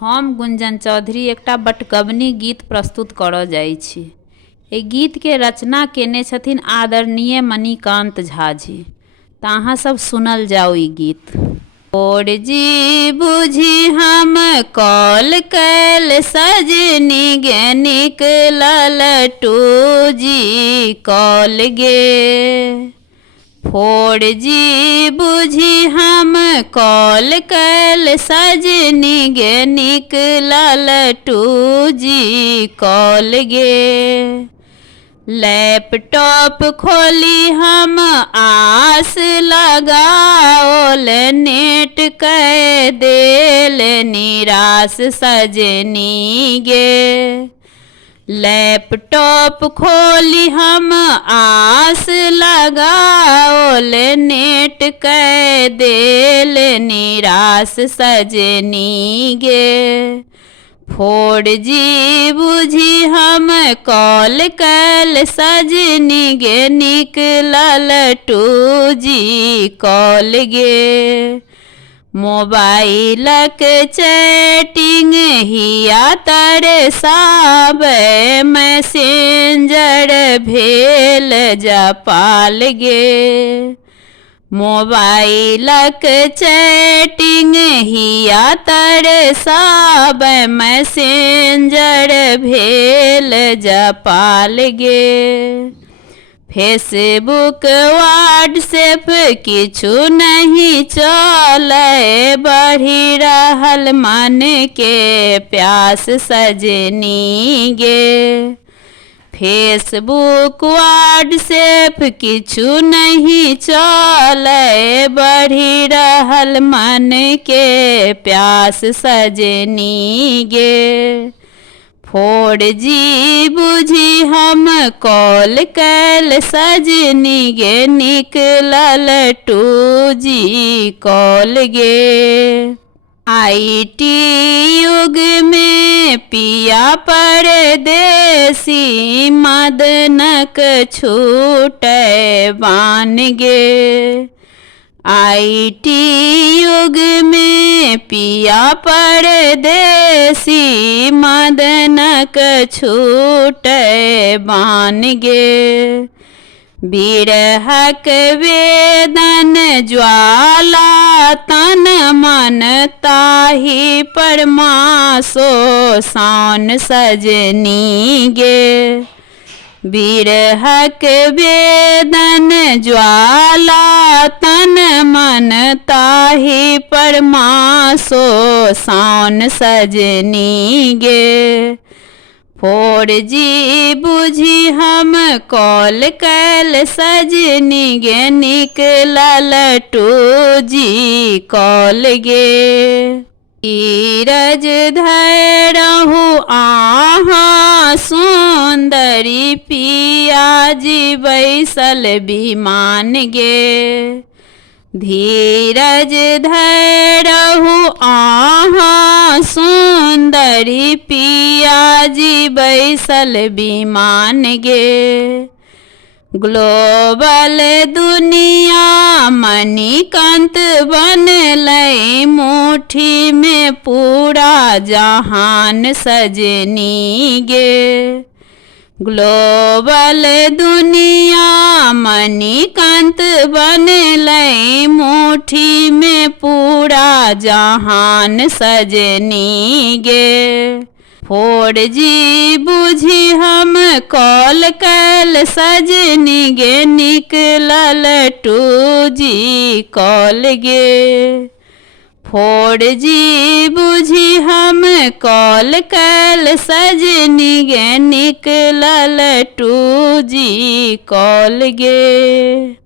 हम गुंजन चौधरी एकटा बटकबनी गीत प्रस्तुत करऽ जाइ छी। एहि गीत के रचना केने छथिन आदरणीय मणिकांत झा जी। तऽ अहाँ सब सुनल जाओ ई गीत। और जी बुझी हम कॉल कैल सजनी गे निकलल टू जी कॉल गे। फोड़ जी बुझी हम कॉल कैल सजनी गे निकलल टू जी कॉल गे। लैपटॉप खोली हम आस लगाओल नेट कह देल निराश सजनी गे। लैपटॉप खोली हम आस लगाओल नेट कह देल निराश सजनी गे। फोड़ जी बुझी हम कॉल कैल सजनी गे निकलल टू जी कॉल गे। मोबाइलक चैटिंग हिया तरसाबै मैसेंजर भेल जपाल गे। मोबाइलक चैटिंग हिया तरसाबै मैसेंजर भेल जपाल गे। फेसबुक व्हाट्सएप किछु नहीं चलै बढ़ी रहल मन के प्यास सजनी गे। फेसबुक व्हाट्सएप किछु नहीं चलै बढ़ी रहल मन के प्यास सजनी गे। फोड़ जी बुझी हम कॉल कैल सजनी गे निकलल टू जी कॉल गे। IT युग में पिया परदेसी मदनक छूटै बान गे। IT युग में पिया परदेसी मदनक छूटै बान गे। बिरहक वेदन ज्वाला तन मन ताहि परमासो सान सजनी गे। बिरहक वेदन ज्वाला तन मन ताहि परमासो सान सजनी गे। फोड़ जी बुझी हम कॉल कैल सजनी गे निकलल टू जी कॉल गे। धीरज धरहु आहाँ सुंदरी पिया जी बैसल विमान गे। धीरज धरहु आहाँ सुंदरी पिया जी बैसल विमान गे। ग्लोबल दुनिया मणिकांत बनलै मुट्ठी में पूरा जहान सजनी गे। ग्लोबल दुनिया मणिकांत बनलै मुट्ठी में पूरा जहान सजनी गे। फोड़ जी बुझी हम कॉल कैल सजनी गे निकलल टू जी कॉल गे। फोड़ जी बुझी हम कॉल कैल सजनी गे निकलल टू जी कॉल गे।